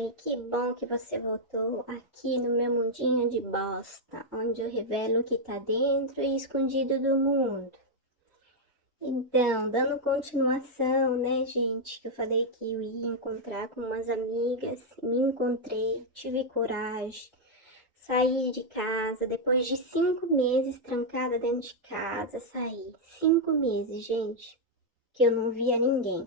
Oi, que bom que você voltou aqui no meu mundinho de bosta, onde eu revelo o que tá dentro e escondido do mundo. Então, dando continuação, né, gente, que eu falei que eu ia encontrar com umas amigas, me encontrei, tive coragem, saí de casa, depois de 5 meses trancada dentro de casa, saí. 5 meses, gente, que eu não via ninguém.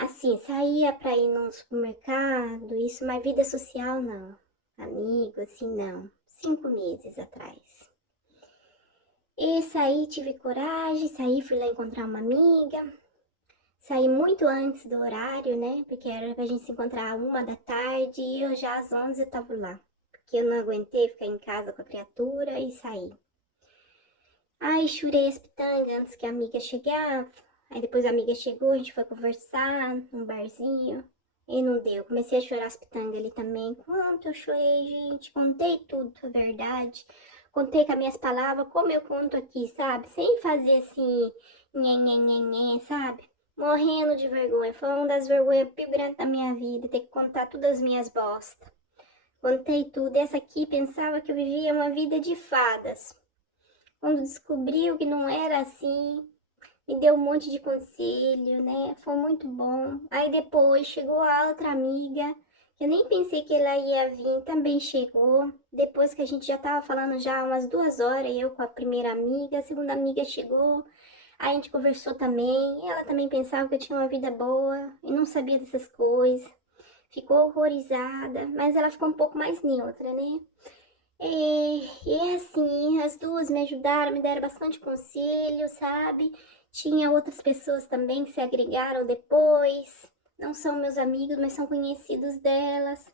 Assim, saía pra ir num supermercado, isso, mas vida social não. Amigo, assim, não. 5 meses atrás. E saí, tive coragem, saí, fui lá encontrar uma amiga. Saí muito antes do horário, né? Porque era pra gente se encontrar 1 da tarde e eu já às 11 eu tava lá. Porque eu não aguentei ficar em casa com a criatura e saí. Aí churei as pitangas antes que a amiga chegava. Aí depois a amiga chegou, a gente foi conversar num barzinho. E não deu. Comecei a chorar as pitangas ali também. Quanto eu chorei, gente. Contei tudo, a verdade. Contei com as minhas palavras, como eu conto aqui, sabe? Sem fazer assim, nhen, sabe? Morrendo de vergonha. Foi uma das vergonhas pior grandes da minha vida, ter que contar todas as minhas bostas. Contei tudo. Essa aqui pensava que eu vivia uma vida de fadas. Quando descobriu que não era assim, me deu um monte de conselho, né? Foi muito bom. Aí depois chegou a outra amiga, que eu nem pensei que ela ia vir, também chegou. Depois que a gente já tava falando já umas 2 horas, eu com a primeira amiga, a segunda amiga chegou. Aí a gente conversou também. Ela também pensava que eu tinha uma vida boa e não sabia dessas coisas. Ficou horrorizada, mas ela ficou um pouco mais neutra, né? E assim, as duas me ajudaram, me deram bastante conselho, sabe? Tinha outras pessoas também que se agregaram depois. Não são meus amigos, mas são conhecidos delas.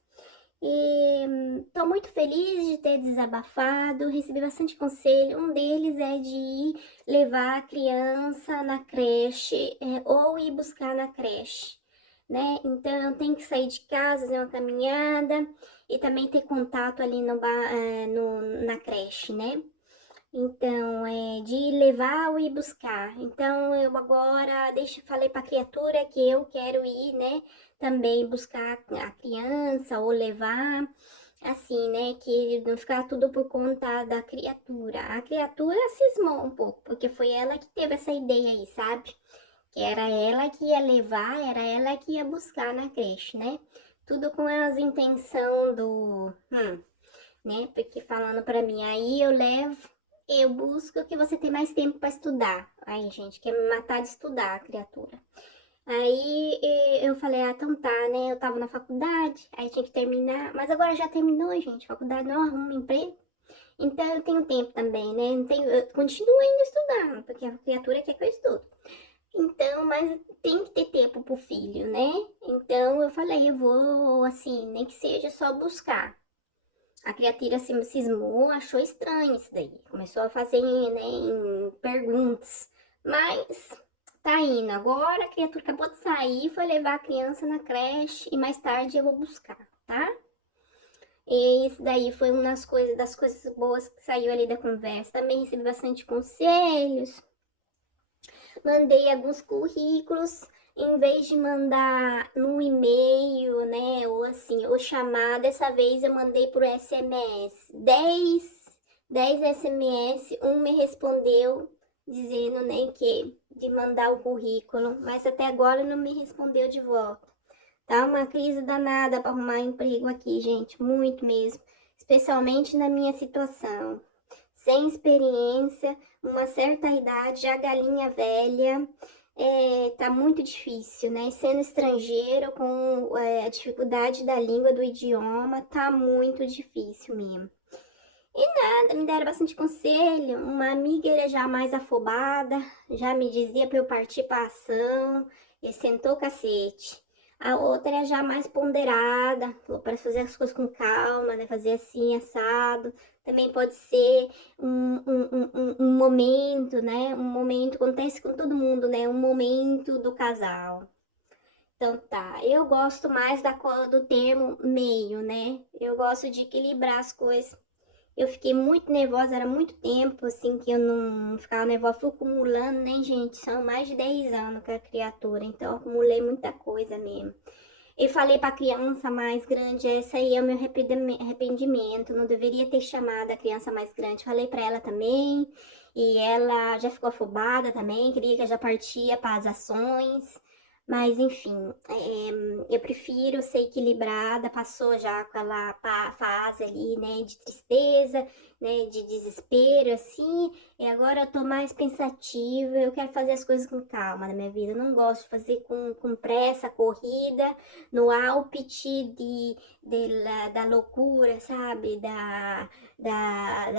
E tô muito feliz de ter desabafado, recebi bastante conselho. Um deles é de ir levar a criança na creche, ou ir buscar na creche, né? Então eu tenho que sair de casa, fazer uma caminhada e também ter contato ali na creche, né? Então, de levar ou ir buscar. Então, eu agora falei para a criatura que eu quero ir, né? Também buscar a criança ou levar, assim, né? Que não ficar tudo por conta da criatura. A criatura cismou um pouco, porque foi ela que teve essa ideia aí, sabe? Que era ela que ia levar, era ela que ia buscar na creche, né? Tudo com as intenção né? Porque falando pra mim, aí eu levo, eu busco que você tem mais tempo pra estudar. Aí, gente, quer me matar de estudar, a criatura. Aí eu falei, ah, então tá, né? Eu tava na faculdade, aí tinha que terminar, mas agora já terminou, gente. Faculdade não arruma emprego. Então eu tenho tempo também, né? Não tenho, eu continuo ainda estudando, porque a criatura quer que eu estudo. Então, mas tem que ter tempo pro filho, né? Então eu falei, eu vou, assim, nem que seja só buscar. A criatura se cismou, achou estranho isso daí. Começou a fazer, né, perguntas. Mas tá indo. Agora a criatura acabou de sair, foi levar a criança na creche e mais tarde eu vou buscar, tá? E isso daí foi uma das coisas boas que saiu ali da conversa. Também recebi bastante conselhos, mandei alguns currículos, em vez de mandar no e-mail, né, ou assim, ou chamar, dessa vez eu mandei por SMS. 10 SMS, um me respondeu dizendo, né, que de mandar o currículo, mas até agora não me respondeu de volta. Tá uma crise danada para arrumar emprego aqui, gente, muito mesmo, especialmente na minha situação. Sem experiência, uma certa idade, já galinha velha, tá muito difícil, né? Sendo estrangeiro, com a dificuldade da língua, do idioma, tá muito difícil mesmo. E nada, me deram bastante conselho. Uma amiga era já mais afobada, já me dizia para eu partir para ação, e sentou o cacete. A outra era já mais ponderada, falou para fazer as coisas com calma, né? Fazer assim, assado. Também pode ser um momento, né? Um momento, acontece com todo mundo, né? Um momento do casal. Então tá, eu gosto mais do termo meio, né? Eu gosto de equilibrar as coisas. Eu fiquei muito nervosa, era muito tempo assim que eu não ficava nervosa, fui acumulando, né, gente? São mais de 10 anos com a criatura, então eu acumulei muita coisa mesmo. Eu falei pra criança mais grande, essa aí é o meu arrependimento, não deveria ter chamado a criança mais grande. Falei pra ela também, e ela já ficou afobada também, queria que eu já partia para as ações. Mas enfim, eu prefiro ser equilibrada, passou já aquela fase ali, né, de tristeza, né, de desespero, assim, e agora eu tô mais pensativa, eu quero fazer as coisas com calma na minha vida, eu não gosto de fazer com pressa, corrida, no álpite da loucura, sabe? Da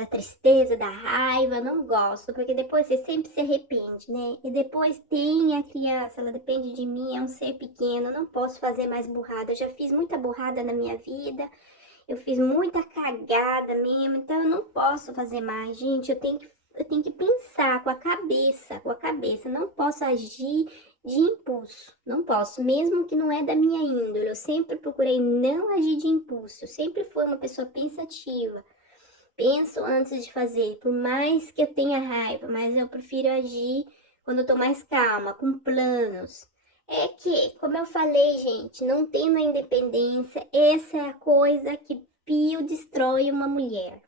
tristeza, da raiva, não gosto, porque depois você sempre se arrepende, né? E depois tem a criança, ela depende de mim, é um ser pequeno, eu não posso fazer mais burrada, eu já fiz muita burrada na minha vida, eu fiz muita cagada mesmo, então eu não posso fazer mais, gente, eu tenho que pensar com a cabeça, não posso agir de impulso, não posso, mesmo que não é da minha índole, eu sempre procurei não agir de impulso, eu sempre fui uma pessoa pensativa, penso antes de fazer, por mais que eu tenha raiva, mas eu prefiro agir quando eu tô mais calma, com planos. É que, como eu falei, gente, não tendo a independência, essa é a coisa que pio destrói uma mulher.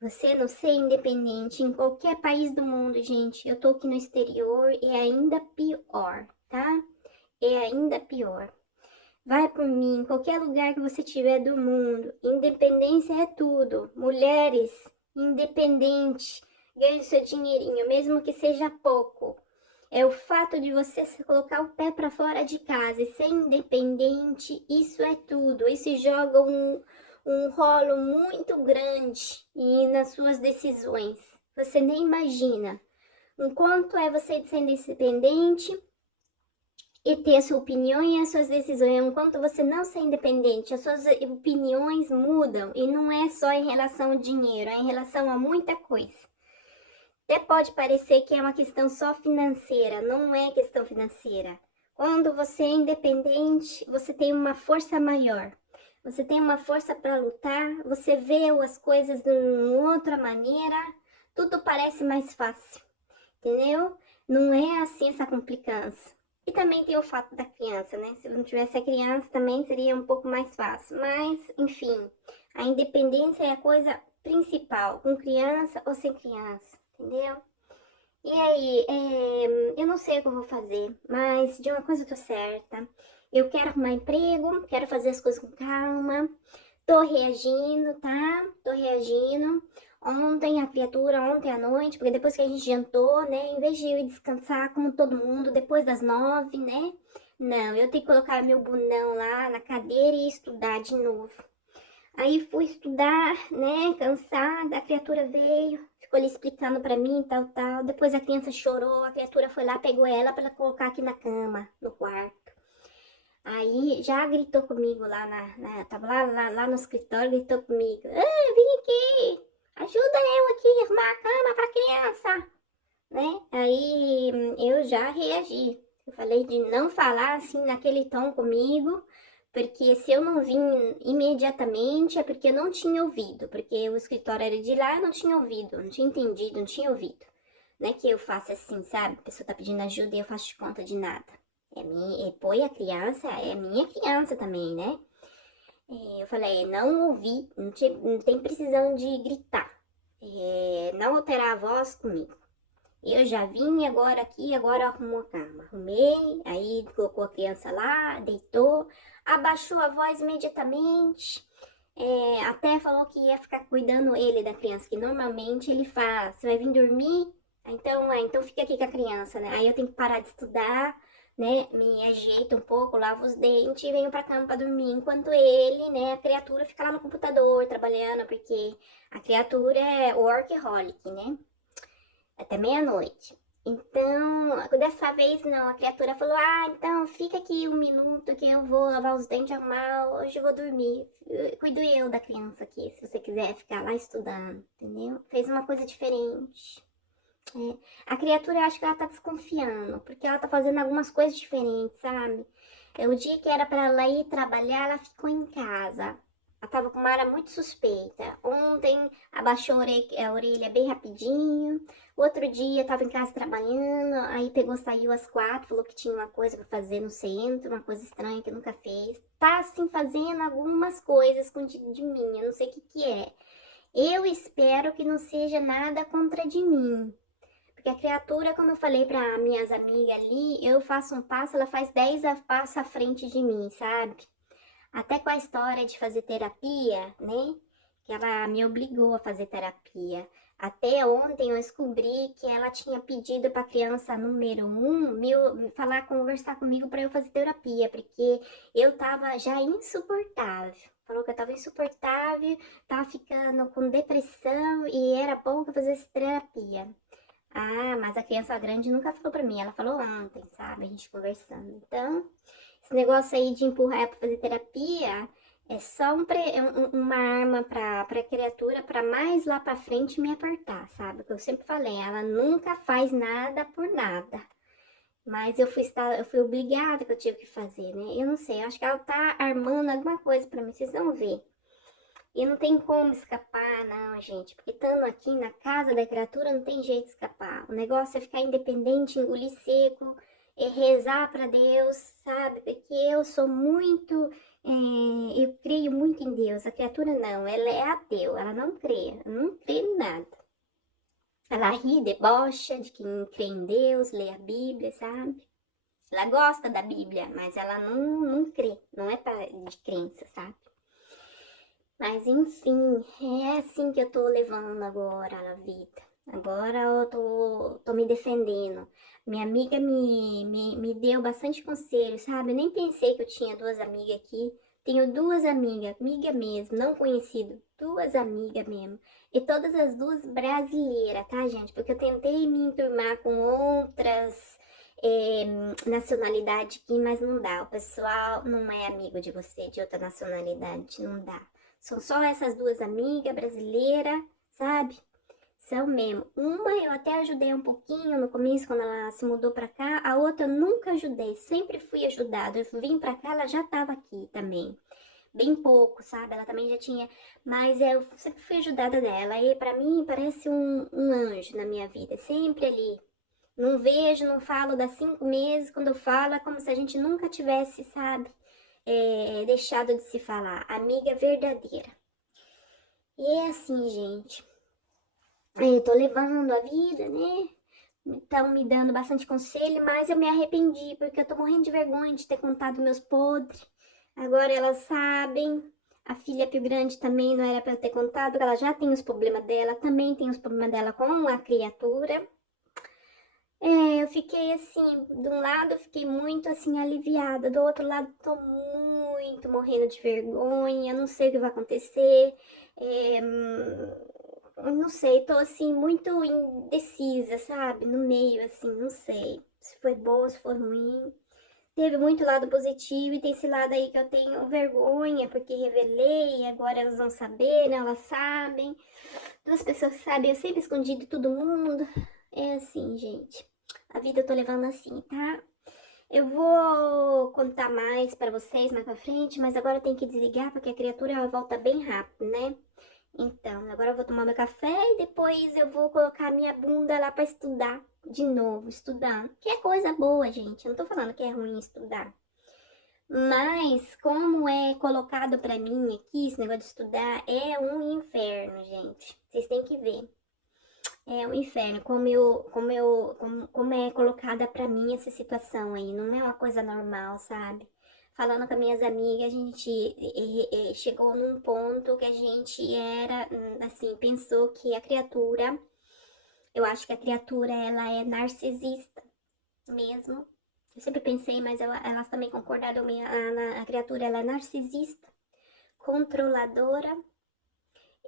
Você não ser independente em qualquer país do mundo, gente. Eu tô aqui no exterior e é ainda pior, tá? É ainda pior. Vai por mim, em qualquer lugar que você estiver do mundo. Independência é tudo. Mulheres, independente. Ganhe seu dinheirinho, mesmo que seja pouco. É o fato de você se colocar o pé para fora de casa e ser independente, isso é tudo. Isso joga um rolo muito grande e nas suas decisões. Você nem imagina. Enquanto é você ser independente e ter a sua opinião e as suas decisões, enquanto você não ser independente, as suas opiniões mudam e não é só em relação ao dinheiro, é em relação a muita coisa. Até pode parecer que é uma questão só financeira, não é questão financeira. Quando você é independente, você tem uma força maior. Você tem uma força para lutar, você vê as coisas de uma outra maneira, tudo parece mais fácil, entendeu? Não é assim essa complicância. E também tem o fato da criança, né? Se não tivesse a criança, também seria um pouco mais fácil. Mas, enfim, a independência é a coisa principal, com criança ou sem criança, entendeu? E aí, eu não sei o que eu vou fazer, mas de uma coisa eu tô certa. Eu quero arrumar emprego, quero fazer as coisas com calma. Tô reagindo, tá? Tô reagindo. Ontem a criatura, ontem à noite, porque depois que a gente jantou, né? Em vez de eu ir descansar como todo mundo, depois das 9, né? Não, eu tenho que colocar meu bundão lá na cadeira e estudar de novo. Aí fui estudar, né, cansada, a criatura veio, ficou ali explicando pra mim, tal, tal. Depois a criança chorou, a criatura foi lá, pegou ela pra ela colocar aqui na cama, no quarto. Aí já gritou comigo lá tava lá no escritório, gritou comigo. Ah, vem aqui, ajuda eu aqui a arrumar a cama pra criança, né? Aí eu já reagi. Eu falei de não falar assim naquele tom comigo, porque se eu não vim imediatamente é porque eu não tinha ouvido, porque o escritório era de lá, eu não tinha ouvido, não tinha entendido, não tinha ouvido. Não é que eu faço assim, sabe? A pessoa tá pedindo ajuda e eu faço de conta de nada. É minha, e põe a criança, é minha criança também, né? Eu falei, não ouvi, não tem precisão de gritar. Não alterar a voz comigo. Eu já vim agora aqui, agora arrumou a cama. Arrumei, aí colocou a criança lá, deitou, abaixou a voz imediatamente. Até falou que ia ficar cuidando ele da criança, que normalmente ele fala, você vai vir dormir? Então fica aqui com a criança, né? Aí eu tenho que parar de estudar, né? Me ajeito um pouco, lavo os dentes e venho pra cama pra dormir. Enquanto ele, né, a criatura fica lá no computador trabalhando, porque a criatura é workaholic, né? Até meia-noite. Então, dessa vez não, a criatura falou: Ah, então fica aqui um minuto que eu vou lavar os dentes, arrumar, hoje eu vou dormir. Cuido eu da criança aqui, se você quiser ficar lá estudando, entendeu? Fez uma coisa diferente. A criatura, eu acho que ela tá desconfiando, porque ela tá fazendo algumas coisas diferentes, sabe? O dia que era pra ela ir trabalhar, ela ficou em casa. Ela tava com uma ara muito suspeita. Ontem abaixou a orelha bem rapidinho. Outro dia tava em casa trabalhando, aí pegou, saiu às 4, falou que tinha uma coisa pra fazer no centro, uma coisa estranha que nunca fez. Tá assim fazendo algumas coisas escondido de mim, eu não sei o que que é. Eu espero que não seja nada contra de mim. Porque a criatura, como eu falei para minhas amigas ali, eu faço um passo, ela faz 10 passos à frente de mim, sabe? Até com a história de fazer terapia, né? Que ela me obrigou a fazer terapia. Até ontem eu descobri que ela tinha pedido para a criança número 1 falar, conversar comigo para eu fazer terapia, porque eu tava já insuportável. Falou que eu tava insuportável, tava ficando com depressão e era bom que eu fizesse terapia. Ah, mas a criança grande nunca falou pra mim, ela falou ontem, sabe? A gente conversando. Então, esse negócio aí de empurrar ela pra fazer terapia é só uma arma pra criatura pra mais lá pra frente me apertar, sabe? Que eu sempre falei, ela nunca faz nada por nada. Mas eu fui obrigada que eu tive que fazer, né? Eu não sei, eu acho que ela tá armando alguma coisa pra mim, vocês vão ver. E não tem como escapar, não, gente. Porque estando aqui na casa da criatura, não tem jeito de escapar. O negócio é ficar independente, engolir seco, é rezar para Deus, sabe? Porque eu sou muito. Eu creio muito em Deus. A criatura não, ela é ateu, ela não crê, não crê em nada. Ela ri, debocha de quem crê em Deus, lê a Bíblia, sabe? Ela gosta da Bíblia, mas ela não crê, não é de crença, sabe? Mas enfim, é assim que eu tô levando agora a vida. Agora eu tô me defendendo. Minha amiga me deu bastante conselho, sabe? Eu nem pensei que eu tinha duas amigas aqui. Tenho duas amigas, amiga mesmo, não conhecido, duas amigas mesmo. E todas as duas brasileiras, tá, gente? Porque eu tentei me enturmar com outras nacionalidades aqui, mas não dá. O pessoal não é amigo de você, de outra nacionalidade, não dá. São só essas duas amigas brasileiras, sabe? São mesmo. Uma eu até ajudei um pouquinho no começo, quando ela se mudou pra cá. A outra eu nunca ajudei, sempre fui ajudada. Eu vim pra cá, ela já tava aqui também. Bem pouco, sabe? Ela também já tinha. Mas eu sempre fui ajudada dela. E pra mim parece um anjo na minha vida, sempre ali. Não vejo, não falo dá 5 meses. Quando eu falo, é como se a gente nunca tivesse, sabe? Deixado de se falar. Amiga verdadeira. E é assim, gente. Eu tô levando a vida, né? Estão me dando bastante conselho, mas eu me arrependi, porque eu tô morrendo de vergonha de ter contado meus podres. Agora elas sabem. A filha Pio Grande também não era pra eu ter contado, ela já tem os problemas dela, também tem os problemas dela com a criatura. Eu fiquei assim, de um lado eu fiquei muito assim aliviada, do outro lado tô muito morrendo de vergonha, não sei o que vai acontecer, não sei, tô assim muito indecisa, sabe? No meio, assim, não sei se foi bom, se foi ruim. Teve muito lado positivo e tem esse lado aí que eu tenho vergonha porque revelei, agora elas vão saber, né? Elas sabem. Duas pessoas que sabem, eu sempre escondi de todo mundo. É assim, gente. A vida eu tô levando assim, tá? Eu vou contar mais pra vocês mais pra frente, mas agora eu tenho que desligar porque a criatura ela volta bem rápido, né? Então, agora eu vou tomar meu café e depois eu vou colocar minha bunda lá pra estudar de novo, estudar. Que é coisa boa, gente. Eu não tô falando que é ruim estudar. Mas como é colocado pra mim aqui, esse negócio de estudar é um inferno, gente. Vocês têm que ver. É um inferno, como é colocada pra mim essa situação aí. Não é uma coisa normal, sabe? Falando com as minhas amigas, a gente chegou num ponto que a gente era, assim, pensou que a criatura, eu acho que a criatura, ela é narcisista mesmo. Eu sempre pensei, mas elas também concordaram, a criatura, ela é narcisista, controladora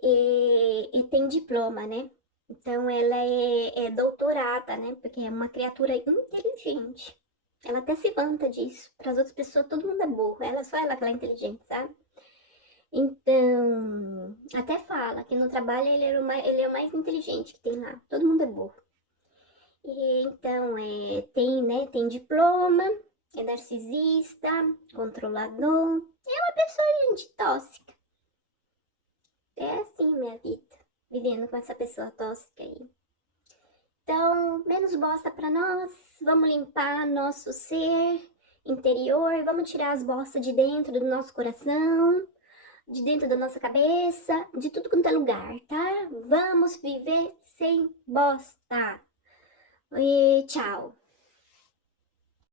e tem diploma, né? Então ela é doutorada, né? Porque é uma criatura inteligente. Ela até se vanta disso. Para as outras pessoas, todo mundo é burro. Só ela que ela é inteligente, sabe? Então, até fala que no trabalho ele é o mais inteligente que tem lá. Todo mundo é burro. E, então, tem, né? Tem diploma, é narcisista, controlador. É uma pessoa, gente, tóxica. É assim minha vida, vivendo com essa pessoa tóxica aí. Então, menos bosta pra nós, vamos limpar nosso ser interior, vamos tirar as bostas de dentro do nosso coração, de dentro da nossa cabeça, de tudo quanto é lugar, tá? Vamos viver sem bosta. E tchau.